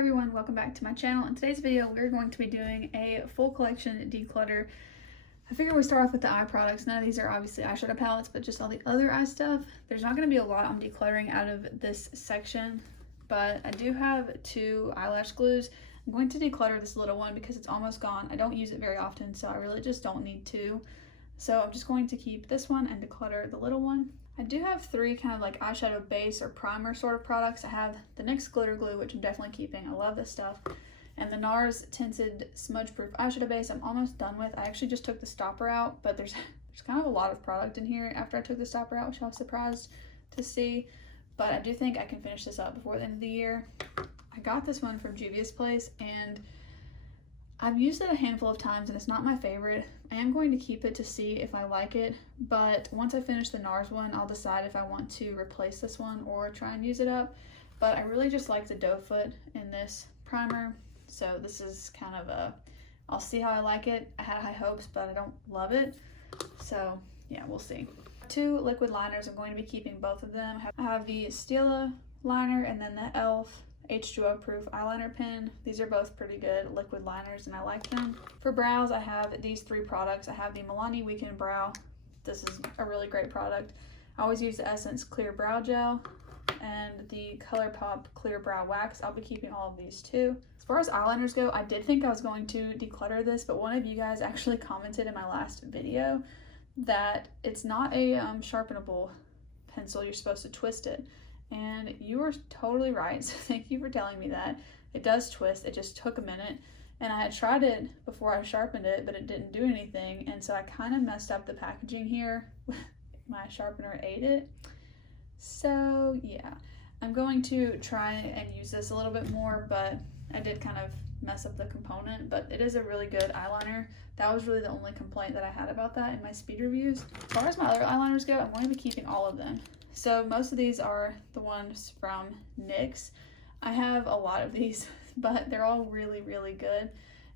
everyone, welcome back to my channel. In today's video, we're going to be doing a full collection declutter. I figured we start off with the eye products. None of these are obviously eyeshadow palettes, but just all the other eye stuff. There's not going to be a lot I'm decluttering out of this section, but I do have 2 eyelash glues. I'm going to declutter this little one because it's almost gone. I don't use it very often, so I really just don't need to. So I'm just going to keep this one and declutter the little one. I do have 3 kind of like eyeshadow base or primer sort of products. I have the NYX glitter glue, which I'm definitely keeping. I love this stuff. And the NARS tinted smudge proof eyeshadow base I'm almost done with. I actually just took the stopper out, but there's kind of a lot of product in here after I took the stopper out, which I was surprised to see. But I do think I can finish this up before the end of the year. I got this one from Juvia's Place and I've used it a handful of times and it's not my favorite. I am going to keep it to see if I like it, but once I finish the NARS one, I'll decide if I want to replace this one or try and use it up. But I really just like the doe foot in this primer, so this is kind of I'll see how I like it. I had high hopes, but I don't love it, so yeah, we'll see. 2 liquid liners, I'm going to be keeping both of them. I have the Stila liner and then the e.l.f. H2O proof eyeliner pen. These are both pretty good liquid liners and I like them. For brows, I have these 3 products. I have the Milani Weekend Brow. This is a really great product. I always use the Essence Clear Brow Gel and the ColourPop Clear Brow Wax. I'll be keeping all of these too. As far as eyeliners go, I did think I was going to declutter this, but one of you guys actually commented in my last video that it's not a sharpenable pencil. You're supposed to twist it. And you were totally right, so thank you for telling me that. It does twist, it just took a minute. And I had tried it before I sharpened it, but it didn't do anything. And so I kind of messed up the packaging here. My sharpener ate it. So yeah, I'm going to try and use this a little bit more, but I did kind of mess up the component. But it is a really good eyeliner. That was really the only complaint that I had about that in my speed reviews. As far as my other eyeliners go, I'm going to be keeping all of them. So most of these are the ones from NYX. I have a lot of these, but they're all really, really good.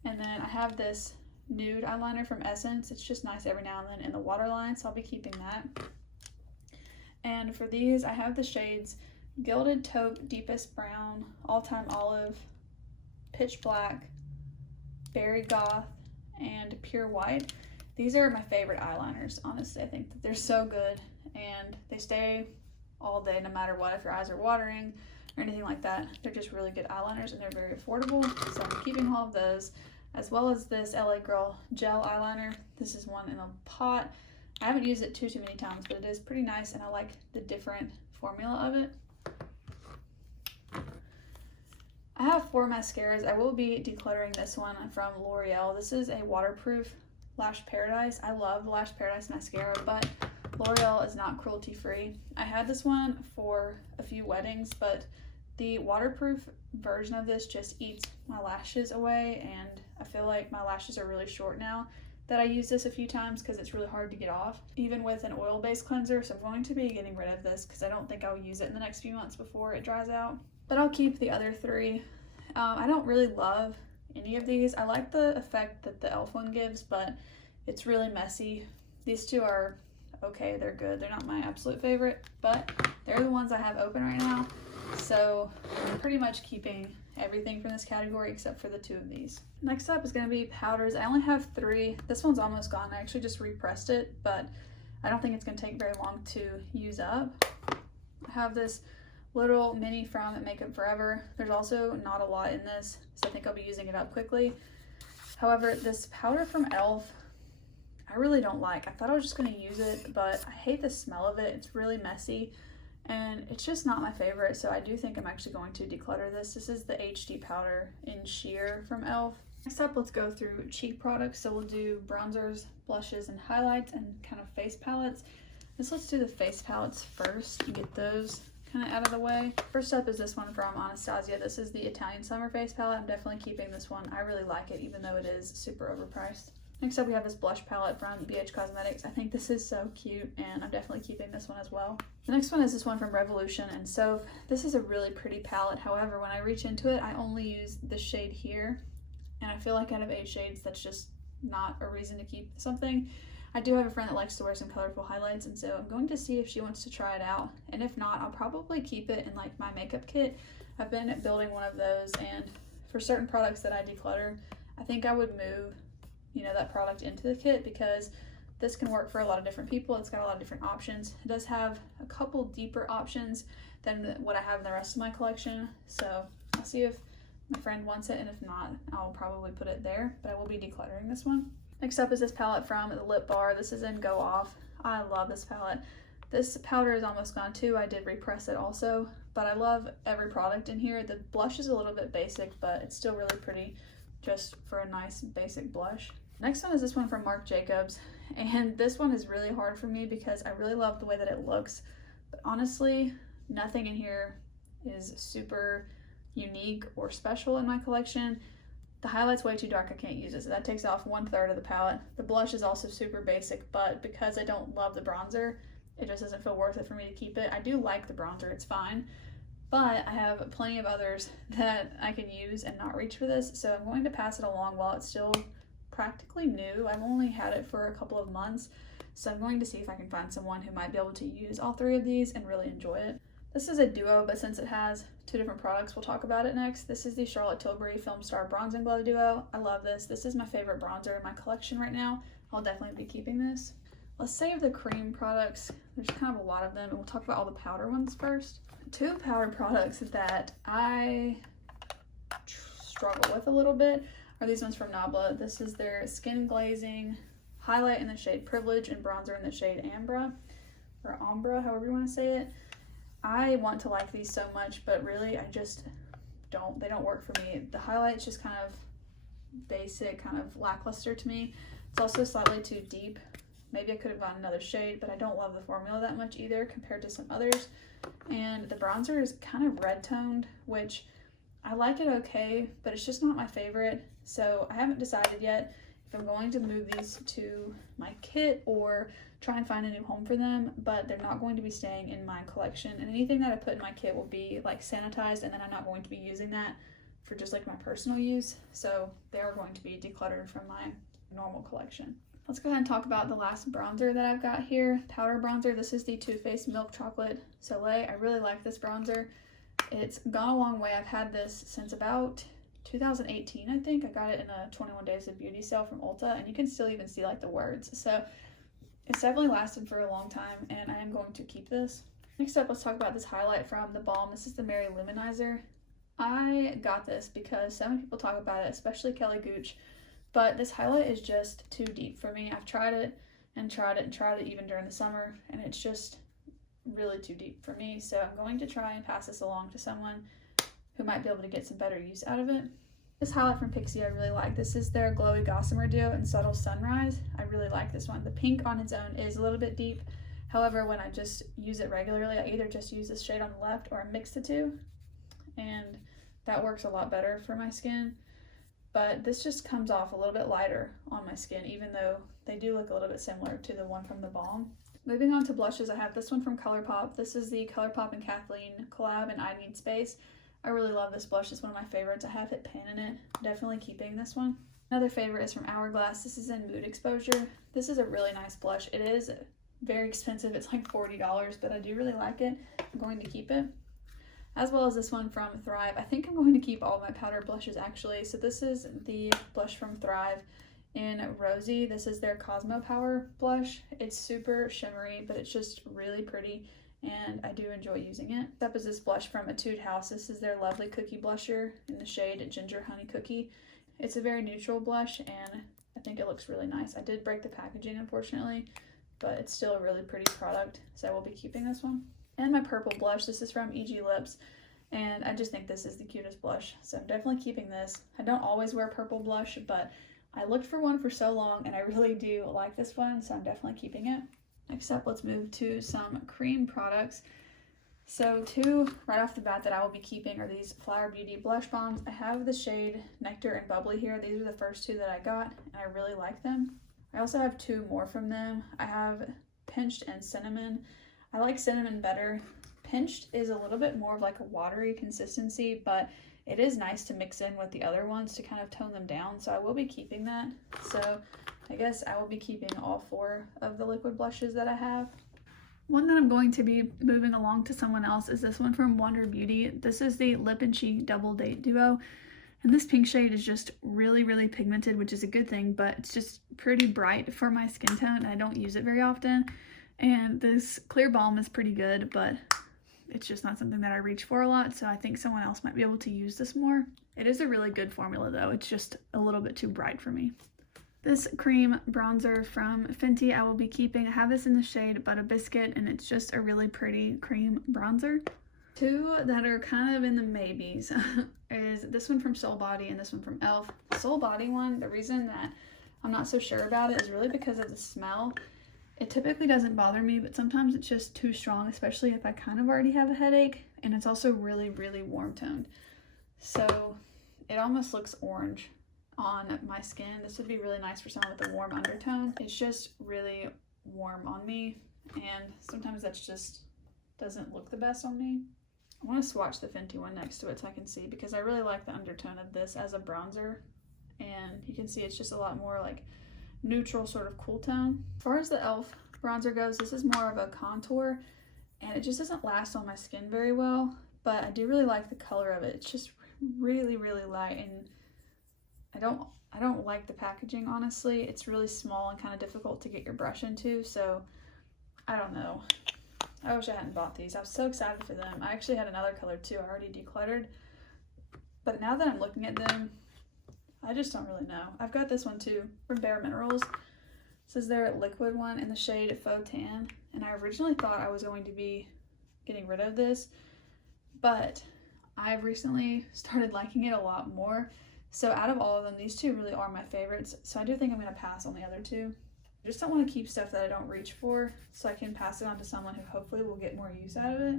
And then I have this nude eyeliner from Essence. It's just nice every now and then in the waterline, so I'll be keeping that. And for these, I have the shades Gilded Taupe Deepest Brown, All Time Olive, Pitch Black, Berry Goth, and Pure White. These are my favorite eyeliners, honestly. I think that they're so good and they stay all day no matter what, if your eyes are watering or anything like that. They're just really good eyeliners and they're very affordable, so I'm keeping all of those, as well as this LA Girl gel eyeliner. This is one in a pot. I haven't used it too many times, but it is pretty nice and I like the different formula of it. I have 4 mascaras. I will be decluttering this one from L'Oreal. This is a waterproof Lash Paradise. I love Lash Paradise mascara, but L'Oreal is not cruelty free. I had this one for a few weddings, but the waterproof version of this just eats my lashes away, and I feel like my lashes are really short now that I use this a few times because it's really hard to get off, even with an oil-based cleanser. So I'm going to be getting rid of this because I don't think I'll use it in the next few months before it dries out. But I'll keep the other 3. I don't really love any of these. I like the effect that the e.l.f. one gives, but it's really messy. These 2 are okay, they're good. They're not my absolute favorite, but they're the ones I have open right now. So I'm pretty much keeping everything from this category except for the 2 of these. Next up is going to be powders. I only have 3. This one's almost gone. I actually just repressed it, but I don't think it's going to take very long to use up. I have this little mini from Makeup Forever. There's also not a lot in this, so I think I'll be using it up quickly. However, this powder from e.l.f. I really don't like. I thought I was just going to use it, but I hate the smell of it. It's really messy and it's just not my favorite, so I do think I'm actually going to declutter this. This is the HD powder in sheer from e.l.f. Next up, let's go through cheek products. So we'll do bronzers, blushes, and highlights, and kind of face palettes. Let's do the face palettes first and get those kind of out of the way. First up is this one from Anastasia. This is the Italian Summer Face Palette. I'm definitely keeping this one. I really like it, even though it is super overpriced. Next up, we have this blush palette from BH Cosmetics. I think this is so cute, and I'm definitely keeping this one as well. The next one is this one from Revolution and Soph. This is a really pretty palette. However, when I reach into it, I only use the shade here, and I feel like out of 8 shades, that's just not a reason to keep something. I do have a friend that likes to wear some colorful highlights, and so I'm going to see if she wants to try it out. And if not, I'll probably keep it in like my makeup kit. I've been building one of those, and for certain products that I declutter, I think I would move, that product into the kit, because this can work for a lot of different people. It's got a lot of different options. It does have a couple deeper options than what I have in the rest of my collection, so I'll see if my friend wants it, and if not, I'll probably put it there, but I will be decluttering this one. Next up is this palette from the Lip Bar. This is in Go Off. I love this palette. This powder is almost gone too. I did repress it also, but I love every product in here. The blush is a little bit basic, but it's still really pretty just for a nice basic blush. Next one is this one from Marc Jacobs, and this one is really hard for me because I really love the way that it looks, but honestly, nothing in here is super unique or special in my collection. The highlight's way too dark, I can't use it, so that takes off 1/3 of the palette. The blush is also super basic, but because I don't love the bronzer, it just doesn't feel worth it for me to keep it. I do like the bronzer, it's fine, but I have plenty of others that I can use and not reach for this, so I'm going to pass it along while it's still practically new. I've only had it for a couple of months, so I'm going to see if I can find someone who might be able to use all 3 of these and really enjoy it. This is a duo, but since it has 2 different products, we'll talk about it next. This is the Charlotte Tilbury Film Star Bronze and Glow Duo. I love this. This is my favorite bronzer in my collection right now. I'll definitely be keeping this. Let's save the cream products. There's kind of a lot of them, and we'll talk about all the powder ones first. 2 powder products that I struggle with a little bit are these ones from Nabla. This is their Skin Glazing Highlight in the shade Privilege and Bronzer in the shade Ambra, or Ombra, however you want to say it. I want to like these so much, but really I just don't. They don't work for me. The highlight's just kind of basic, kind of lackluster to me. It's also slightly too deep. Maybe I could have gotten another shade, but I don't love the formula that much either compared to some others. And the bronzer is kind of red toned, which I like it okay, but it's just not my favorite. So I haven't decided yet if I'm going to move these to my kit or try and find a new home for them, but they're not going to be staying in my collection, and anything that I put in my kit will be like sanitized, and then I'm not going to be using that for just like my personal use, so they are going to be decluttered from my normal collection. Let's go ahead and talk about the last bronzer that I've got here, powder bronzer. This is the Too Faced Milk Chocolate Soleil. I really like this bronzer. It's gone a long way. I've had this since about 2018, I think. I got it in a 21 Days of Beauty sale from Ulta, and you can still even see like the words. So it's definitely lasted for a long time, and I am going to keep this. Next up, let's talk about this highlight from the Balm. This is the Mary Luminizer. I got this because so many people talk about it, especially Kelly Gooch, but this highlight is just too deep for me. I've tried it and tried it and tried it even during the summer, and it's just really too deep for me. So I'm going to try and pass this along to someone who might be able to get some better use out of it. This highlight from Pixi I really like. This is their Glowy Gossamer Duo in Subtle Sunrise. I really like this one. The pink on its own is a little bit deep. However, when I just use it regularly, I either just use this shade on the left or I mix the two, and that works a lot better for my skin. But this just comes off a little bit lighter on my skin, even though they do look a little bit similar to the one from the Balm. Moving on to blushes, I have this one from ColourPop. This is the ColourPop and Kathleen collab in I Need Space. I really love this blush. It's one of my favorites. I have it pan in it. Definitely keeping this one. Another favorite is from Hourglass. This is in Mood Exposure. This is a really nice blush. It is very expensive. It's like $40, but I do really like it. I'm going to keep it. As well as this one from Thrive. I think I'm going to keep all my powder blushes actually. So this is the blush from Thrive in Rosy. This is their Cosmo Power blush. It's super shimmery, but it's just really pretty, and I do enjoy using it. Next up is this blush from Etude House. This is their Lovely Cookie Blusher in the shade Ginger Honey Cookie. It's a very neutral blush, and I think it looks really nice. I did break the packaging, unfortunately, but it's still a really pretty product, so I will be keeping this one. And my purple blush. This is from EG Lips, and I just think this is the cutest blush, so I'm definitely keeping this. I don't always wear purple blush, but I looked for one for so long, and I really do like this one, so I'm definitely keeping it. Next up, let's move to some cream products. So 2 right off the bat that I will be keeping are these Flower Beauty Blush Bombs. I have the shade Nectar and Bubbly here. These are the first 2 that I got, and I really like them. I also have 2 more from them. I have Pinched and Cinnamon. I like Cinnamon better. Pinched is a little bit more of like a watery consistency, but it is nice to mix in with the other ones to kind of tone them down, so I will be keeping that. So I guess I will be keeping all 4 of the liquid blushes that I have. One that I'm going to be moving along to someone else is this one from Wonder Beauty. This is the Lip and Cheek Double Date Duo. And this pink shade is just really, really pigmented, which is a good thing, but it's just pretty bright for my skin tone, and I don't use it very often. And this clear balm is pretty good, but it's just not something that I reach for a lot, so I think someone else might be able to use this more. It is a really good formula though, it's just a little bit too bright for me. This cream bronzer from Fenty I will be keeping. I have this in the shade Butter Biscuit, and it's just a really pretty cream bronzer. Two that are kind of in the maybes is this one from Soul Body and this one from e.l.f. The Soul Body one, the reason that I'm not so sure about it is really because of the smell. It typically doesn't bother me, but sometimes it's just too strong, especially if I kind of already have a headache, and it's also really, really warm toned. So it almost looks orange on my skin. This would be really nice for someone with a warm undertone. It's just really warm on me, and sometimes that's just doesn't look the best on me. I want to swatch the Fenty one next to it so I can see, because I really like the undertone of this as a bronzer, and you can see it's just a lot more like neutral sort of cool tone. As far as the e.l.f. bronzer goes, this is more of a contour, and it just doesn't last on my skin very well, but I do really like the color of it. It's just really, really light, and I don't like the packaging, honestly. It's really small and kind of difficult to get your brush into, so I don't know. I wish I hadn't bought these. I was so excited for them. I actually had another color too. I already decluttered, but now that I'm looking at them, I just don't really know. I've got this one too from Bare Minerals. This is their liquid one in the shade Faux Tan, and I originally thought I was going to be getting rid of this, but I've recently started liking it a lot more. So out of all of them, these two really are my favorites. So I do think I'm going to pass on the other two. I just don't want to keep stuff that I don't reach for, so I can pass it on to someone who hopefully will get more use out of it.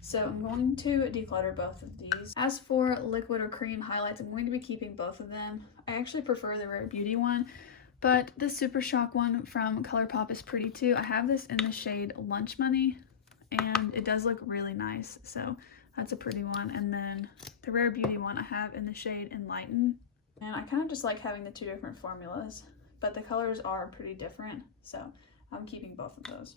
So I'm going to declutter both of these. As for liquid or cream highlights, I'm going to be keeping both of them. I actually prefer the Rare Beauty one, but the Super Shock one from ColourPop is pretty too. I have this in the shade Lunch Money, and it does look really nice, so that's a pretty one. And then the Rare Beauty one I have in the shade Enlighten, and I kind of just like having the two different formulas, but the colors are pretty different, so I'm keeping both of those.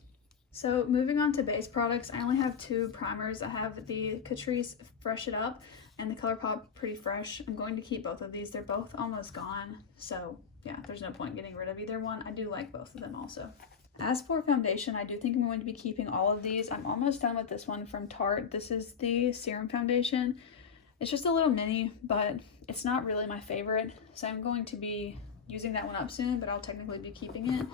So moving on to base products, I only have two primers. I have the Catrice Fresh It Up and the ColourPop Pretty Fresh. I'm going to keep both of these. They're both almost gone, so yeah, there's no point getting rid of either one. I do like both of them also. As for foundation, I do think I'm going to be keeping all of these. I'm almost done with this one from Tarte. This is the Serum Foundation. It's just a little mini, but it's not really my favorite, so I'm going to be using that one up soon, but I'll technically be keeping it.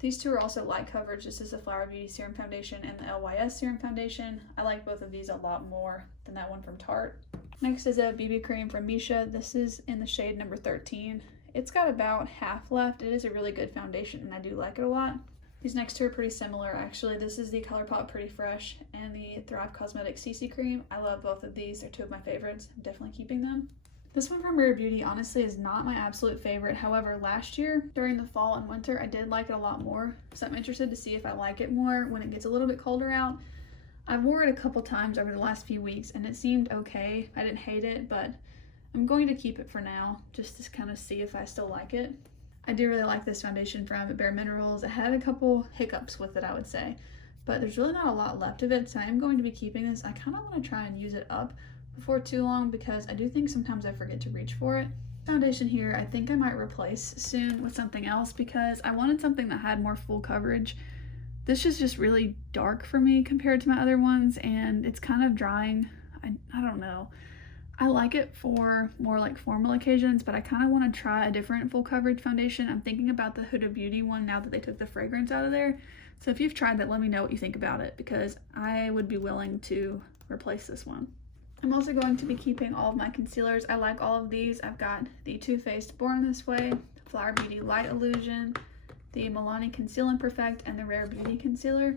These two are also light coverage. This is the Flower Beauty Serum Foundation and the LYS Serum Foundation. I like both of these a lot more than that one from Tarte. Next is a BB cream from Misha. This is in the shade number 13. It's got about half left. It is a really good foundation, and I do like it a lot. These next two are pretty similar, actually. This is the ColourPop Pretty Fresh and the Thrive Cosmetics CC Cream. I love both of these. They're two of my favorites. I'm definitely keeping them. This one from Rare Beauty honestly is not my absolute favorite. However, last year during the fall and winter, I did like it a lot more. So I'm interested to see if I like it more when it gets a little bit colder out. I wore it a couple times over the last few weeks and it seemed okay. I didn't hate it, but I'm going to keep it for now just to kind of see if I still like it. I do really like this foundation from Bare Minerals. I had a couple hiccups with it, I would say, but there's really not a lot left of it, so I am going to be keeping this. I kind of want to try and use it up before too long because I do think sometimes I forget to reach for it. Foundation here, I think I might replace soon with something else because I wanted something that had more full coverage. This is just really dark for me compared to my other ones, and it's kind of drying. I don't know. I like it for more like formal occasions, but I kind of want to try a different full coverage foundation. I'm thinking about the Huda Beauty one now that they took the fragrance out of there. So if you've tried that, let me know what you think about it because I would be willing to replace this one. I'm also going to be keeping all of my concealers. I like all of these. I've got the Too Faced Born This Way, Flower Beauty Light Illusion, the Milani Conceal and Perfect, and the Rare Beauty Concealer.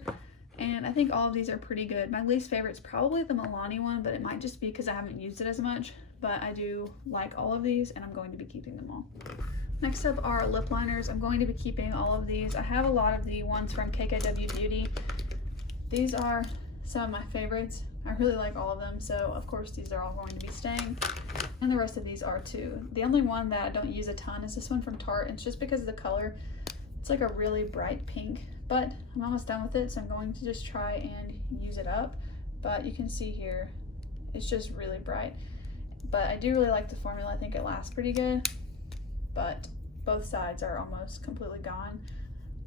And I think all of these are pretty good. My least favorite is probably the Milani one, but it might just be because I haven't used it as much. But I do like all of these, and I'm going to be keeping them all. Next up are lip liners. I'm going to be keeping all of these. I have a lot of the ones from KKW Beauty. These are some of my favorites. I really like all of them, so of course these are all going to be staying. And the rest of these are too. The only one that I don't use a ton is this one from Tarte. It's just because of the color. It's like a really bright pink, but I'm almost done with it, so I'm going to just try and use it up. But you can see here, it's just really bright. But I do really like the formula. I think it lasts pretty good, but both sides are almost completely gone.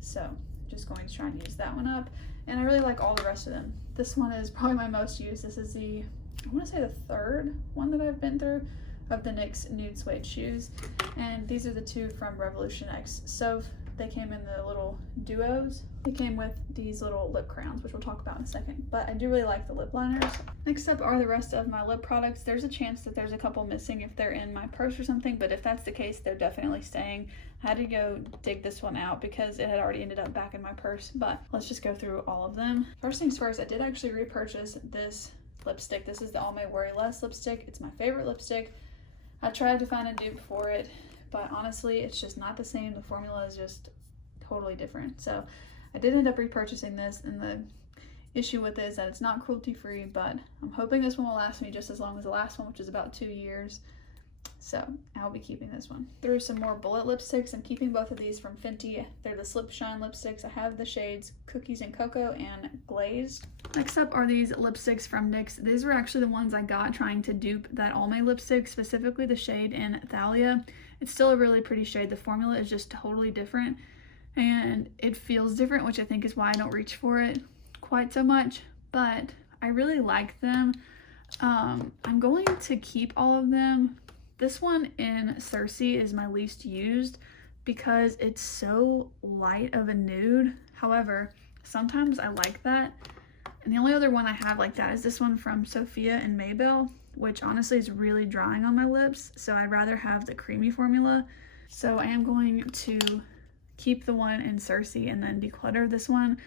So I'm just going to try and use that one up. And I really like all the rest of them. This one is probably my most used. This is the, I want to say the third one that I've been through of the NYX Nude Suede shoes. And these are the two from Revolution X Soph. They came in the little duos. They came with these little lip crowns, which we'll talk about in a second, but I do really like the lip liners. Next up are the rest of my lip products. There's a chance that there's a couple missing if they're in my purse or something, but if that's the case, they're definitely staying. I had to go dig this one out because it had already ended up back in my purse, but let's just go through all of them. First things first, I did actually repurchase this lipstick. This is the All May Worry Less lipstick. It's my favorite lipstick. I tried to find a dupe for it, but honestly, it's just not the same. The formula is just totally different. So I did end up repurchasing this, and the issue with it is that it's not cruelty free, but I'm hoping this one will last me just as long as the last one, which is about 2 years. So I'll be keeping this one. Through some more bullet lipsticks. I'm keeping both of these from Fenty. They're the Slip Shine lipsticks. I have the shades Cookies and Cocoa and Glazed. Next up are these lipsticks from NYX. These were actually the ones I got trying to dupe that All May lipstick, specifically the shade in Thalia. It's still a really pretty shade. The formula is just totally different, and it feels different, which I think is why I don't reach for it quite so much, but I really like them. I'm going to keep all of them. This one in Cersei is my least used because it's so light of a nude. However, sometimes I like that. And the only other one I have like that is this one from Sophia and Maybell, which honestly is really drying on my lips, so I'd rather have the creamy formula. So I am going to keep the one in Cersei and then declutter this one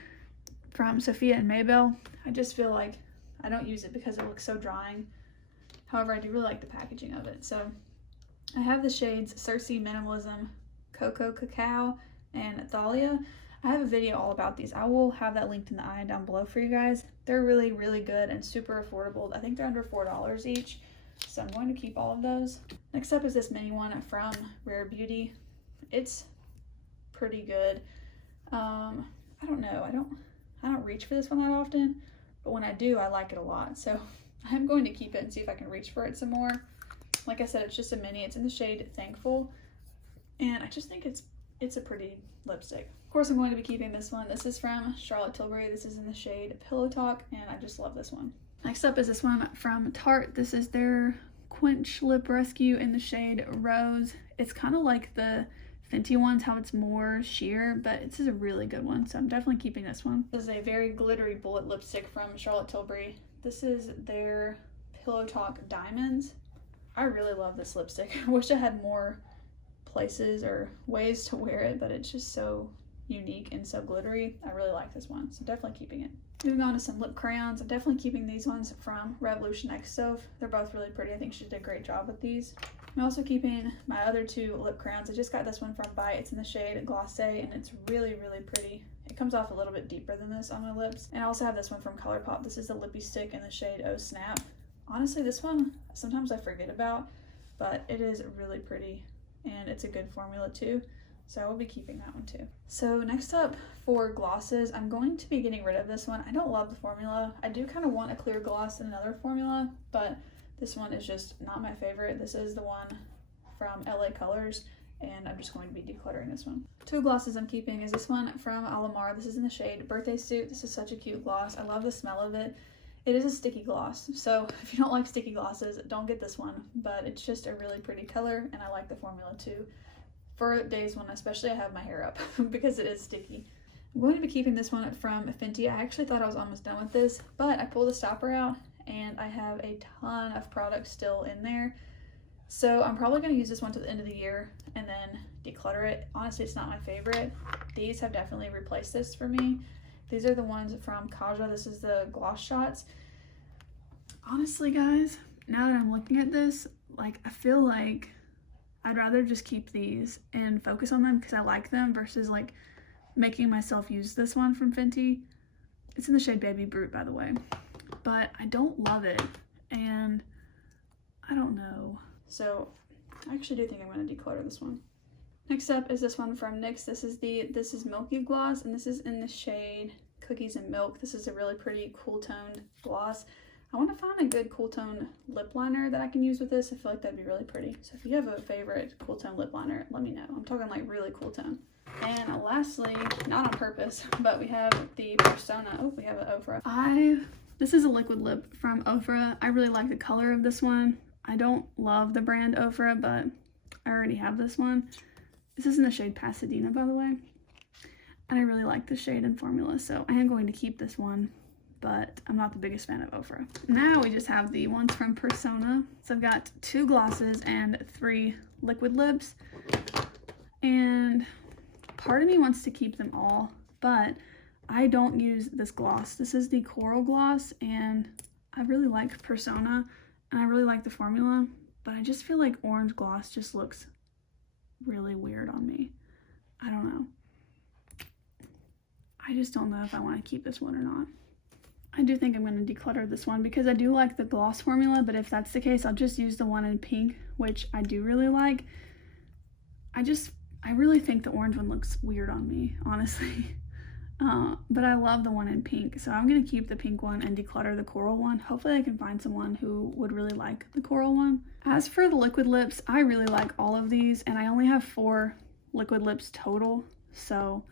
from Sophia and Maybell. I just feel like I don't use it because it looks so drying. However, I do really like the packaging of it. So I have the shades Cersei Minimalism, Cocoa Cacao, and Thalia. I have a video all about these. I will have that linked in the eye down below for you guys. They're really, really good and super affordable. I think they're under $4 each. So I'm going to keep all of those. Next up is this mini one from Rare Beauty. It's pretty good. I don't know. I don't reach for this one that often, but when I do, I like it a lot. So I'm going to keep it and see if I can reach for it some more. Like I said, it's just a mini. It's in the shade Thankful, and I just think it's a pretty lipstick. Of course, I'm going to be keeping this one. This is from Charlotte Tilbury. This is in the shade Pillow Talk, and I just love this one. Next up is this one from Tarte. This is their Quench Lip Rescue in the shade Rose. It's kind of like the Fenty ones, how it's more sheer, but this is a really good one, so I'm definitely keeping this one. This is a very glittery bullet lipstick from Charlotte Tilbury. This is their Pillow Talk Diamonds. I really love this lipstick. I wish I had more places or ways to wear it, but it's just so unique and so glittery. I really like this one, so definitely keeping it. Moving on to some lip crayons. I'm definitely keeping these ones from Revolution X Soph. They're both really pretty. I think she did a great job with these. I'm also keeping my other two lip crayons. I just got this one from Bite. It's in the shade Glacé, and it's really, really pretty. It comes off a little bit deeper than this on my lips. And I also have this one from ColourPop. This is the Lippy Stick in the shade Oh Snap. Honestly, this one, sometimes I forget about, but it is really pretty, and it's a good formula too. So I will be keeping that one too. So next up for glosses, I'm going to be getting rid of this one. I don't love the formula. I do kind of want a clear gloss in another formula, but this one is just not my favorite. This is the one from LA Colors, and I'm just going to be decluttering this one. Two glosses I'm keeping is this one from Alamar. This is in the shade Birthday Suit. This is such a cute gloss. I love the smell of it. It is a sticky gloss, so if you don't like sticky glosses, don't get this one, but it's just a really pretty color, and I like the formula too. For days when especially I have my hair up because it is sticky. I'm going to be keeping this one from Fenty. I actually thought I was almost done with this, but I pulled the stopper out and I have a ton of products still in there. So I'm probably going to use this one to the end of the year and then declutter it. Honestly, it's not my favorite. These have definitely replaced this for me. These are the ones from Kaja. This is the gloss shots. Honestly, guys, now that I'm looking at this, like, I feel like I'd rather just keep these and focus on them because I like them versus like making myself use this one from Fenty. It's in the shade Baby Brute, by the way, but I don't love it, and I don't know. So I actually do think I'm going to declutter this one. Next up is this one from NYX. This is Milky Gloss, and this is in the shade Cookies and Milk. This is a really pretty cool toned gloss. I want to find a good cool tone lip liner that I can use with this. I feel like that'd be really pretty. So if you have a favorite cool tone lip liner, let me know. I'm talking like really cool tone. And lastly, not on purpose, but we have the Persona. Oh, we have an Ofra. This is a liquid lip from Ofra. I really like the color of this one. I don't love the brand Ofra, but I already have this one. This is in the shade Pasadena, by the way. And I really like the shade and formula, so I am going to keep this one, but I'm not the biggest fan of Ofra. Now we just have the ones from Persona. So I've got 2 glosses and 3 liquid lips. And part of me wants to keep them all, but I don't use this gloss. This is the Coral Gloss, and I really like Persona, and I really like the formula, but I just feel like orange gloss just looks really weird on me. I don't know. I just don't know if I want to keep this one or not. I do think I'm going to declutter this one because I do like the gloss formula, but if that's the case, I'll just use the one in pink, which I do really like. I really think the orange one looks weird on me, honestly. But I love the one in pink, so I'm going to keep the pink one and declutter the coral one. Hopefully I can find someone who would really like the coral one. As for the liquid lips, I really like all of these, and I only have 4 liquid lips total, so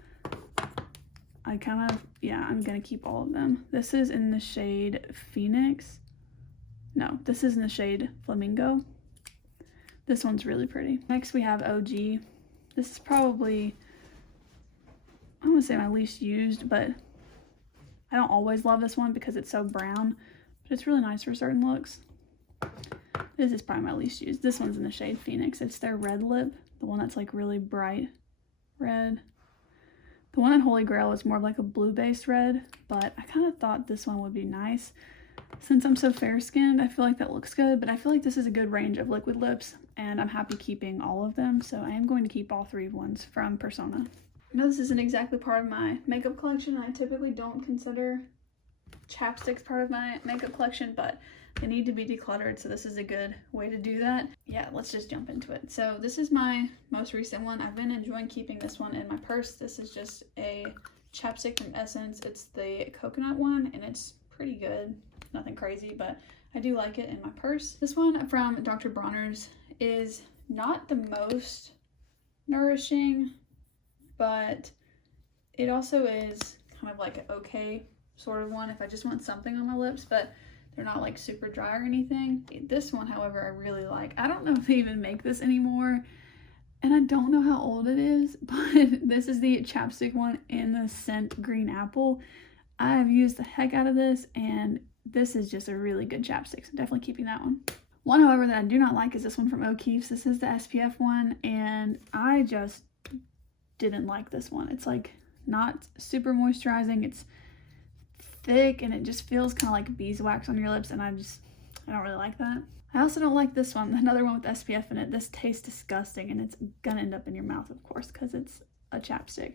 I'm going to keep all of them. This is in the shade Phoenix. No, this is in the shade Flamingo. This one's really pretty. Next we have OG. This is probably, I don't want to say my least used, but I don't always love this one because it's so brown, but it's really nice for certain looks. This is probably my least used. This one's in the shade Phoenix. It's their red lip, the one that's like really bright red. The one in Holy Grail is more of like a blue-based red, but I kind of thought this one would be nice. Since I'm so fair-skinned, I feel like that looks good, but I feel like this is a good range of liquid lips, and I'm happy keeping all of them, so I am going to keep all 3 ones from Persona. I know this isn't exactly part of my makeup collection. I typically don't consider chapsticks part of my makeup collection, but they need to be decluttered, so this is a good way to do that. Yeah, let's just jump into it. So this is my most recent one. I've been enjoying keeping this one in my purse. This is just a chapstick from Essence. It's the coconut one, and it's pretty good. Nothing crazy, but I do like it in my purse. This one from Dr. Bronner's is not the most nourishing, but it also is kind of like an okay sort of one if I just want something on my lips, but they're not like super dry or anything. This one, however, I really like. I don't know if they even make this anymore, and I don't know how old it is, but this is the chapstick one in the scent Green Apple. I've used the heck out of this, and this is just a really good chapstick, so definitely keeping that one. One, however, that I do not like is this one from O'Keeffe's. This is the SPF one, and I just didn't like this one. It's like not super moisturizing. It's thick, and it just feels kind of like beeswax on your lips, and I don't really like that. I also don't like this one, another one with SPF in it. This tastes disgusting, and it's gonna end up in your mouth, of course, because it's a chapstick.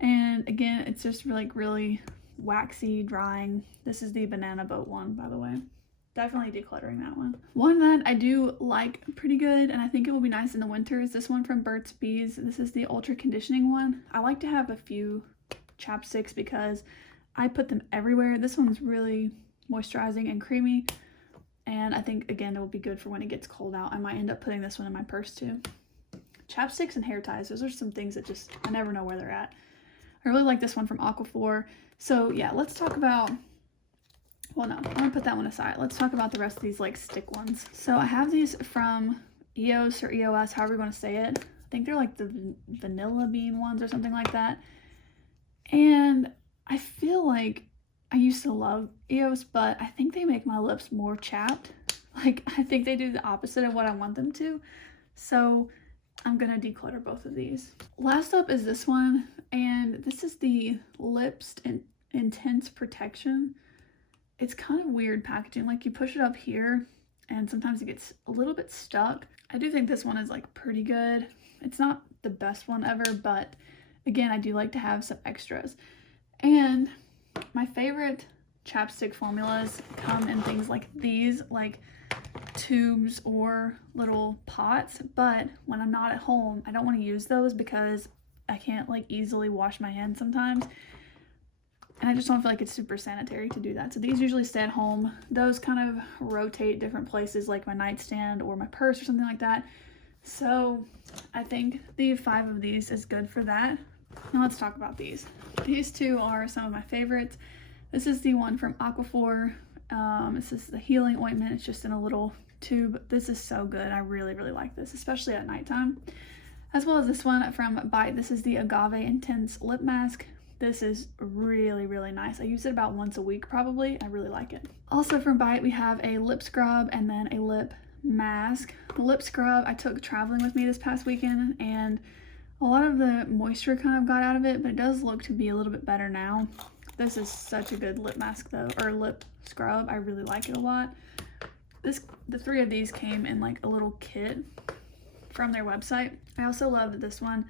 And again, it's just really waxy, drying. This is the Banana Boat one, by the way. Definitely decluttering that one. One that I do like pretty good, and I think it will be nice in the winter, is this one from Burt's Bees. This is the Ultra Conditioning one. I like to have a few chapsticks because I put them everywhere. This one's really moisturizing and creamy, and I think, again, it will be good for when it gets cold out. I might end up putting this one in my purse too. Chapsticks and hair ties, those are some things that just, I never know where they're at. I really like this one from Aquaphor. So yeah, let's talk about, well, no, I'm gonna put that one aside. Let's talk about the rest of these like stick ones. So I have these from EOS or EOS, however you want to say it. I think they're like the vanilla bean ones or something like that. And I feel like I used to love EOS, but I think they make my lips more chapped. Like, I think they do the opposite of what I want them to. So I'm gonna declutter both of these. Last up is this one, and this is the Lips Intense Protection. It's kind of weird packaging. Like, you push it up here, and sometimes it gets a little bit stuck. I do think this one is like pretty good. It's not the best one ever, but again, I do like to have some extras. And my favorite chapstick formulas come in things like these. Like, tubes or little pots, but when I'm not at home, I don't want to use those because I can't like easily wash my hands sometimes. And I just don't feel like it's super sanitary to do that. So these usually stay at home. Those kind of rotate different places, like my nightstand or my purse or something like that. So I think the 5 of these is good for that. Now let's talk about these. These 2 are some of my favorites. This is the one from Aquaphor. This is the healing ointment. It's just in a little tube. This is so good. I really, really like this, especially at nighttime. As well as this one from Bite. This is the Agave Intense Lip Mask. This is really, really nice. I use it about once a week probably. I really like it. Also from Bite, we have a lip scrub and then a lip mask. The lip scrub I took traveling with me this past weekend, and a lot of the moisture kind of got out of it, but it does look to be a little bit better now. This is such a good lip mask though, or lip scrub. I really like it a lot. The 3 of these came in like a little kit from their website. I also loved this one.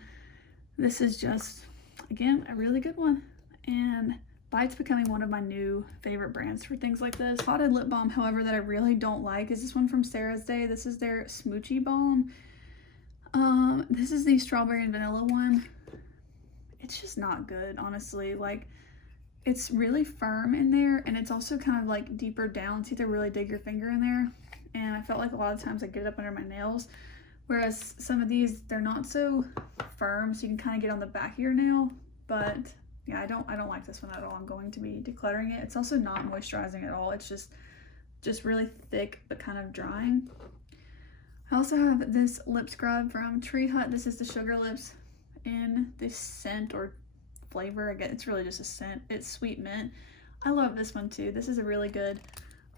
This is just, again, a really good one, and Bite's becoming one of my new favorite brands for things like this. Potted lip balm, however, that I really don't like is this one from Sarah's Day. This is their Smoochie Balm. This is the strawberry and vanilla one. It's just not good, honestly. Like, it's really firm in there, and it's also kind of like deeper down, so you have to really dig your finger in there, and I felt like a lot of times I get it up under my nails. Whereas some of these, they're not so firm, so you can kind of get on the back of your nail. But yeah, I don't like this one at all. I'm going to be decluttering it. It's also not moisturizing at all. It's just really thick but kind of drying. I also have this lip scrub from Tree Hut. This is the Sugar Lips in this scent or flavor. Again, it's really just a scent. It's sweet mint. I love this one too. This is a really good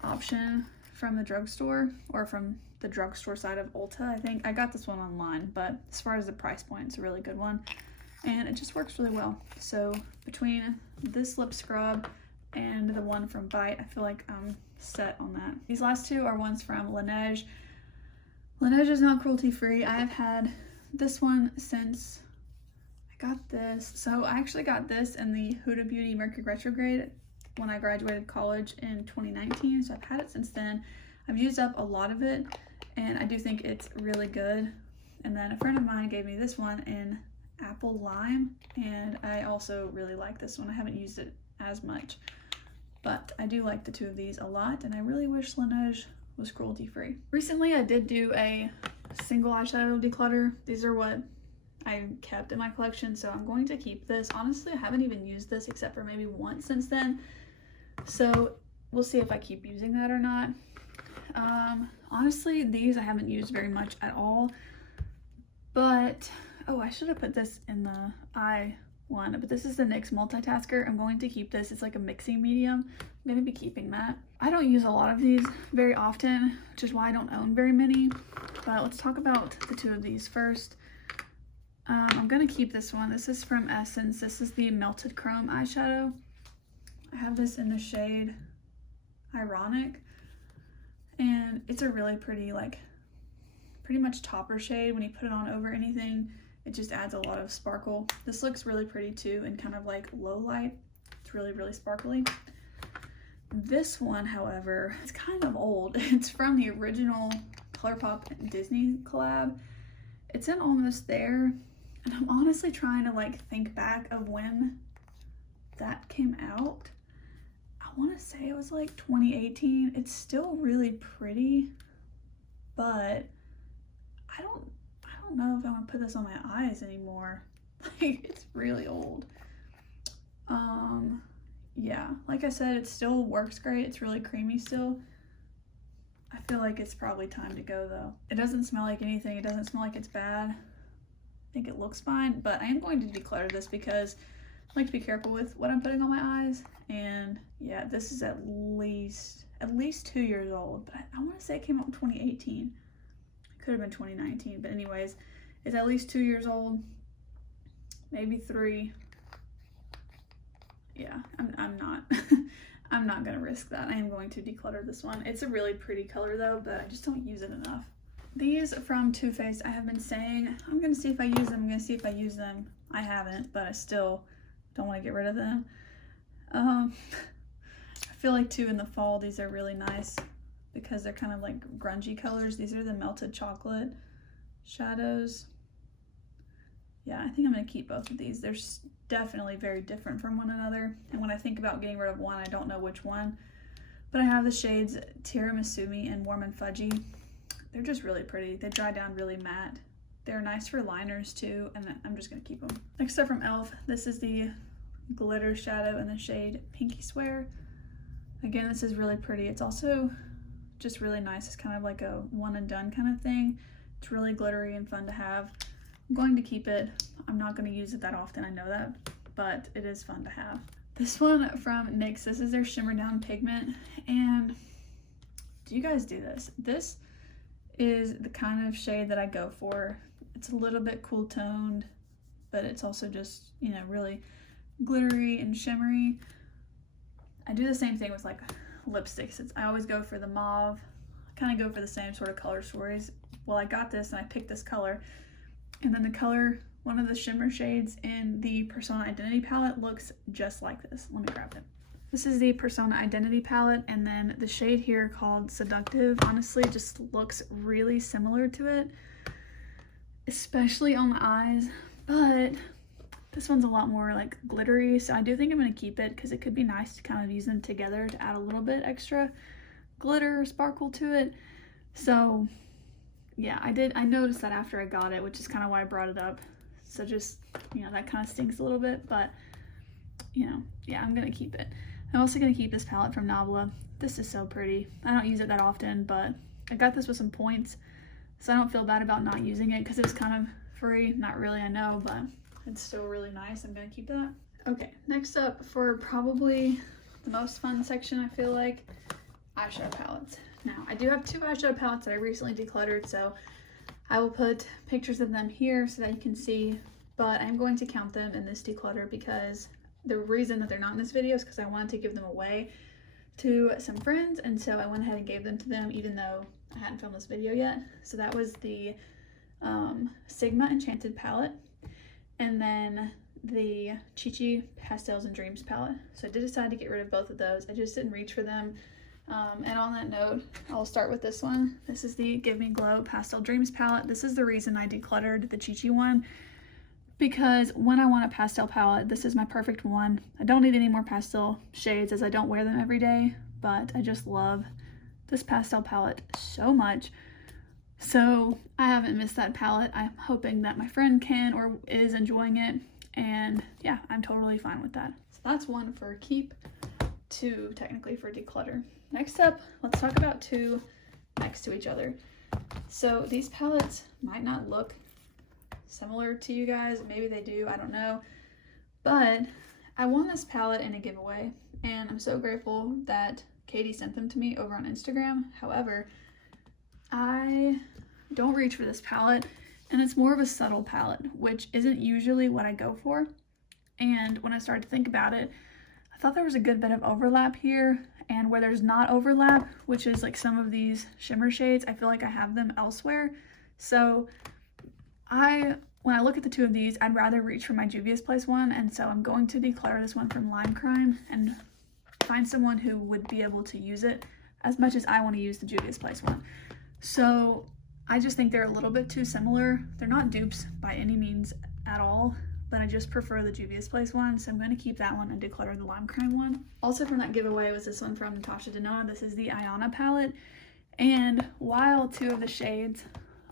option from the drugstore, or from the drugstore side of Ulta. I think I got this one online, but as far as the price point, it's a really good one, and it just works really well. So between this lip scrub and the one from Bite, I feel like I'm set on that. These last 2 are ones from Laneige. Laneige is not cruelty free. I have had this one since I got this. So I actually got this in the Huda Beauty Mercury Retrograde when I graduated college in 2019, so I've had it since then. I've used up a lot of it, and I do think it's really good. And then a friend of mine gave me this one in Apple Lime, and I also really like this one. I haven't used it as much, but I do like the 2 of these a lot, and I really wish Laneige was cruelty free. Recently I did do a single eyeshadow declutter. These are what I kept in my collection, so I'm going to keep this. Honestly, I haven't even used this except for maybe once since then, so we'll see if I keep using that or not. Honestly, these I haven't used very much at all, but oh, I should have put this in the eye one, but this is the NYX Multitasker. I'm going to keep this. It's like a mixing medium. I'm going to be keeping that. I don't use a lot of these very often, which is why I don't own very many, but let's talk about the 2 of these first. I'm going to keep this one. This is from Essence. This is the Melted Chrome eyeshadow. I have this in the shade Ironic, and it's a really pretty, like, pretty much topper shade. When you put it on over anything, it just adds a lot of sparkle. This looks really pretty too, and kind of like low light. It's really, really sparkly. This one, however, is kind of old. It's from the original ColourPop Disney collab. It's in Almost There, and I'm honestly trying to like think back of when that came out. I want to say it was like 2018. It's still really pretty, but I don't know if I want to put this on my eyes anymore. Like, it's really old. Yeah, like I said, it still works great. It's really creamy still. I feel like it's probably time to go though. It doesn't smell like anything. It doesn't smell like it's bad. I think it looks fine, but I am going to declutter this because I like to be careful with what I'm putting on my eyes. And yeah, this is at least 2 years old, but I want to say it came out in 2018. It could have been 2019, but anyways, it's at least 2 years old, maybe 3. Yeah, I'm not I'm not gonna risk that. I am going to declutter this one. It's a really pretty color though, but I just don't use it enough. These from Too Faced, I have been saying I'm gonna see if I use them. I'm gonna see if I use them. I haven't, but I still don't want to get rid of them. I feel like too in the fall these are really nice because they're kind of like grungy colors. These are the melted chocolate shadows. Yeah, I think I'm going to keep both of these. They're definitely very different from one another. And when I think about getting rid of one, I don't know which one. But I have the shades Tiramisumi and Warm and Fudgy. They're just really pretty. They dry down really matte. They're nice for liners too, and I'm just going to keep them. Next up from e.l.f., this is the glitter shadow in the shade Pinky Swear. Again, this is really pretty. It's also just really nice. It's kind of like a one and done kind of thing. It's really glittery and fun to have. I'm going to keep it. I'm not going to use it that often, I know that, but it is fun to have. This one from NYX, this is their Shimmer Down Pigment, and do you guys do this? This is the kind of shade that I go for. It's a little bit cool toned, but it's also just, you know, really glittery and shimmery. I do the same thing with like lipsticks. I always go for the mauve, kind of go for the same sort of color stories. Well, I got this and I picked this color, and then the color, one of the shimmer shades in the Persona Identity palette looks just like this. Let me grab it. This is the Persona Identity palette, and then the shade here called Seductive honestly just looks really similar to it, especially on the eyes, but this one's a lot more like glittery, so I do think I'm going to keep it because it could be nice to kind of use them together to add a little bit extra glitter or sparkle to it. So yeah, I noticed that after I got it, which is kind of why I brought it up. So just, you know, that kind of stinks a little bit, but you know, yeah, I'm going to keep it. I'm also going to keep this palette from Nabla. This is so pretty. I don't use it that often, but I got this with some points, so I don't feel bad about not using it because it was kind of free. Not really, I know, but it's still really nice. I'm going to keep that. Okay, next up for probably the most fun section, I feel like, eyeshadow palettes. Now, I do have 2 eyeshadow palettes that I recently decluttered, so I will put pictures of them here so that you can see, but I'm going to count them in this declutter because the reason that they're not in this video is because I wanted to give them away to some friends, and so I went ahead and gave them to them even though I hadn't filmed this video yet. So that was the Sigma Enchanted palette, and then the Chi Chi Pastels and Dreams palette. So I did decide to get rid of both of those. I just didn't reach for them. And on that note, I'll start with this one. This is the Give Me Glow Pastel Dreams palette. This is the reason I decluttered the Chi Chi one, because when I want a pastel palette, this is my perfect one. I don't need any more pastel shades as I don't wear them every day, but I just love this pastel palette so much. So I haven't missed that palette. I'm hoping that my friend can or is enjoying it, and yeah, I'm totally fine with that. So that's one for keep, 2 technically for declutter. Next up, let's talk about 2 next to each other. So these palettes might not look similar to you guys, maybe they do, I don't know, but I won this palette in a giveaway, and I'm so grateful that Katie sent them to me over on Instagram. However, I don't reach for this palette, and it's more of a subtle palette, which isn't usually what I go for. And when I started to think about it, I thought there was a good bit of overlap here, and where there's not overlap, which is like some of these shimmer shades, I feel like I have them elsewhere. So when I look at the 2 of these, I'd rather reach for my Juvia's Place one, and so I'm going to declutter this one from Lime Crime and find someone who would be able to use it as much as I want to use the Juvia's Place one. So I just think they're a little bit too similar. They're not dupes by any means at all, but I just prefer the Juvia's Place one, so I'm going to keep that one and declutter the Lime Crime one. Also from that giveaway was this one from Natasha Denona. This is the Ayana palette, and while 2 of the shades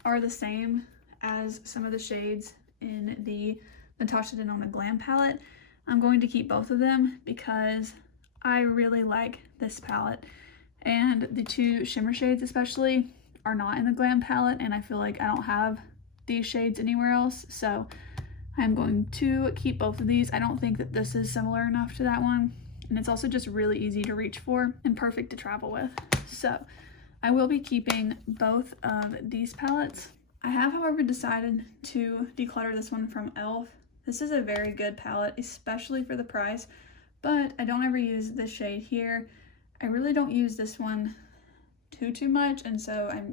are the same as some of the shades in the Natasha Denona Glam palette, I'm going to keep both of them because I really like this palette, and the 2 shimmer shades especially are not in the Glam palette, and I feel like I don't have these shades anywhere else, so I'm going to keep both of these. I don't think that this is similar enough to that one, and it's also just really easy to reach for and perfect to travel with. So I will be keeping both of these palettes. I have, however, decided to declutter this one from e.l.f. This is a very good palette, especially for the price, but I don't ever use this shade here. I really don't use this one too much, and so I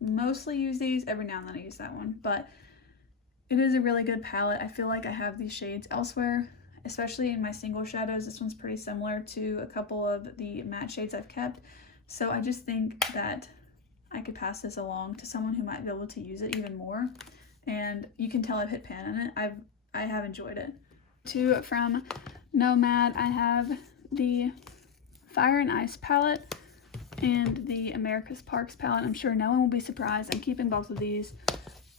mostly use these. Every now and then I use that one, but it is a really good palette. I feel like I have these shades elsewhere, especially in my single shadows. This one's pretty similar to a couple of the matte shades I've kept, So I just think that I could pass this along to someone who might be able to use it even more. And you can tell I've hit pan in it. I have enjoyed it. Two from Nomad, I have the Fire and Ice palette and the America's Parks palette. I'm sure no one will be surprised. I'm keeping both of these.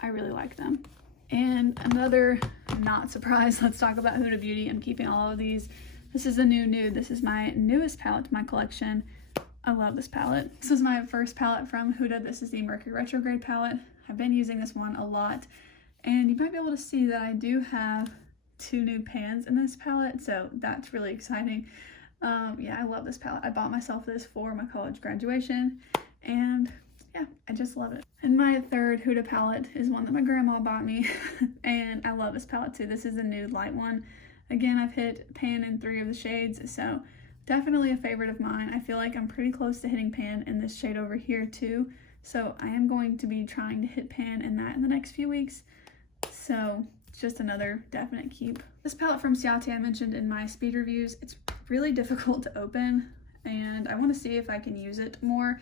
I really like them. And another not surprise, let's talk about Huda Beauty. I'm keeping all of these. This is a new nude. This is my newest palette to my collection. I love this palette. This was my first palette from Huda. This is the Mercury Retrograde palette. I've been using this one a lot. And you might be able to see that I do have 2 new pans in this palette, so that's really exciting. Yeah, I love this palette. I bought myself this for my college graduation, and yeah, I just love it. And my third Huda palette is one that my grandma bought me, and I love this palette too. This is a nude light one. Again, I've hit pan in 3 of the shades, so definitely a favorite of mine. I feel like I'm pretty close to hitting pan in this shade over here too, so I am going to be trying to hit pan in that in the next few weeks. So it's just another definite keep. This palette from Ciate I mentioned in my speed reviews. It's really difficult to open, and I want to see if I can use it more.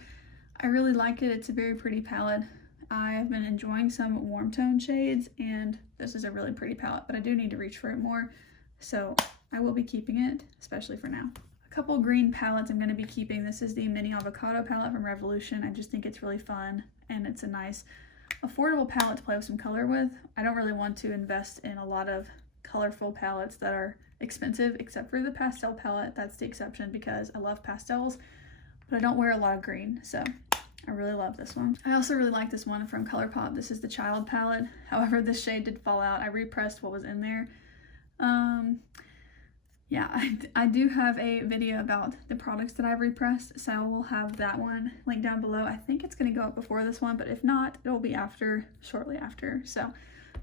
I really like it. It's a very pretty palette. I've been enjoying some warm tone shades, and this is a really pretty palette, but I do need to reach for it more, so I will be keeping it, especially for now. A couple green palettes I'm going to be keeping. This is the Mini Avocado palette from Revolution. I just think it's really fun, and it's a nice affordable palette to play with some color with. I don't really want to invest in a lot of colorful palettes that are expensive, except for the pastel palette. That's the exception because I love pastels, but I don't wear a lot of green, so I really love this one. I also really like this one from ColourPop. This is the Child palette. However, this shade did fall out. I repressed what was in there. Yeah, I do have a video about the products that I've repressed, so we'll have that one linked down below. I think it's going to go up before this one, but if not, it'll be after, shortly after. So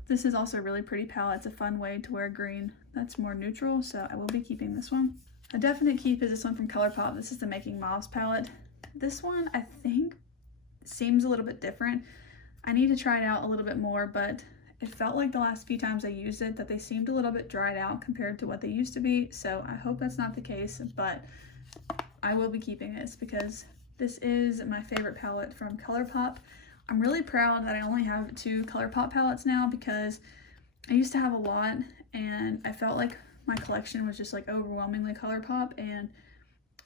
this is also a really pretty palette. It's a fun way to wear green that's more neutral, so I will be keeping this one. A definite keep is this one from ColourPop. This is the Making Mauves palette. This one, I think, seems a little bit different. I need to try it out a little bit more, but it felt like the last few times I used it that they seemed a little bit dried out compared to what they used to be, so I hope that's not the case, but I will be keeping this because this is my favorite palette from ColourPop. I'm really proud that I only have 2 ColourPop palettes now because I used to have a lot, and I felt like my collection was just like overwhelmingly ColourPop, and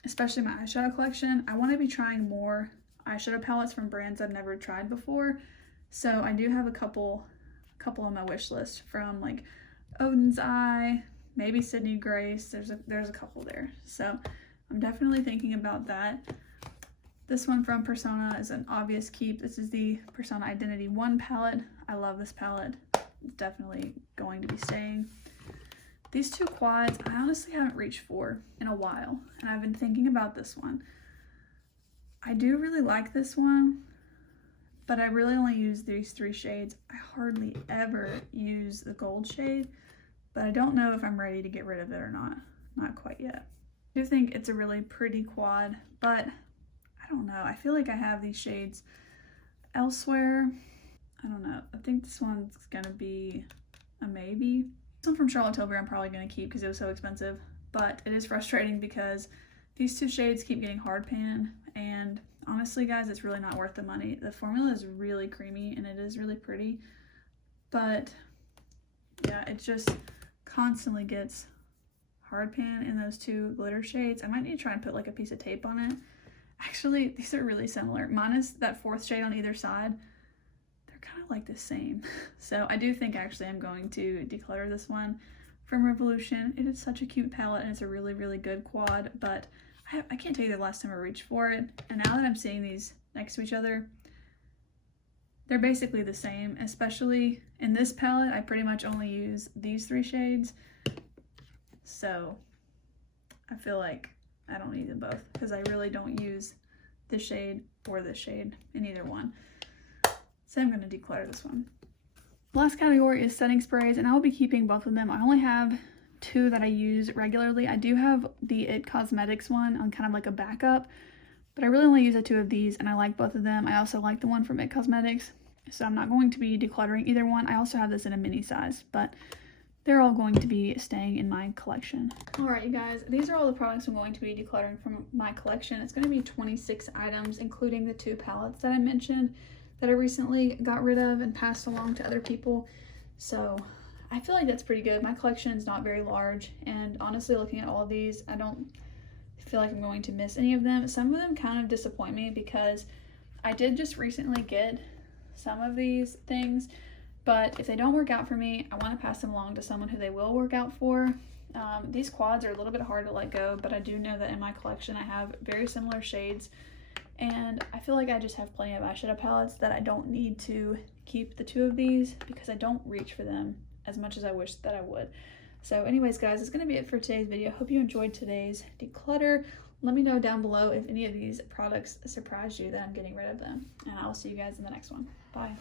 especially my eyeshadow collection. I want to be trying more eyeshadow palettes from brands I've never tried before, so I do have a couple on my wish list from like Odin's Eye, maybe Sydney Grace. There's a couple there, so I'm definitely thinking about that. This one from Persona is an obvious keep. This is the Persona Identity 1 palette. I love this palette. It's definitely going to be staying. These 2 quads I honestly haven't reached for in a while, and I've been thinking about this one. I do really like this one, but I really only use these 3 shades. I hardly ever use the gold shade, but I don't know if I'm ready to get rid of it or not. Not quite yet. I do think it's a really pretty quad, but I don't know. I feel like I have these shades elsewhere. I don't know. I think this one's gonna be a maybe. This one from Charlotte Tilbury I'm probably gonna keep because it was so expensive, but it is frustrating because these 2 shades keep getting hard pan, and honestly, guys, it's really not worth the money. The formula is really creamy and it is really pretty, but yeah, it just constantly gets hard pan in those 2 glitter shades. I might need to try and put like a piece of tape on it. Actually, these are really similar. Minus that 4th shade on either side, they're kind of like the same. So I do think actually I'm going to declutter this one from Revolution. It is such a cute palette and it's a really, really good quad, but I can't tell you the last time I reached for it, and now that I'm seeing these next to each other, they're basically the same. Especially in this palette, I pretty much only use these 3 shades, so I feel like I don't need them both because I really don't use this shade or this shade in either one. So I'm going to declutter this one. Last category is setting sprays, and I will be keeping both of them. I only have 2 that I use regularly. I do have the It Cosmetics one on kind of like a backup, but I really only use the 2 of these, and I like both of them. I also like the one from It Cosmetics, so I'm not going to be decluttering either one. I also have this in a mini size, but they're all going to be staying in my collection. Alright, you guys, these are all the products I'm going to be decluttering from my collection. It's going to be 26 items, including the 2 palettes that I mentioned that I recently got rid of and passed along to other people. So I feel like that's pretty good. My collection is not very large, and honestly, looking at all of these, I don't feel like I'm going to miss any of them. Some of them kind of disappoint me because I did just recently get some of these things, but if they don't work out for me, I want to pass them along to someone who they will work out for. These quads are a little bit hard to let go, but I do know that in my collection I have very similar shades, and I feel like I just have plenty of eyeshadow palettes that I don't need to keep the 2 of these because I don't reach for them as much as I wish that I would. So anyways, guys, that's going to be it for today's video. Hope you enjoyed today's declutter. Let me know down below if any of these products surprised you that I'm getting rid of them, and I'll see you guys in the next one. Bye.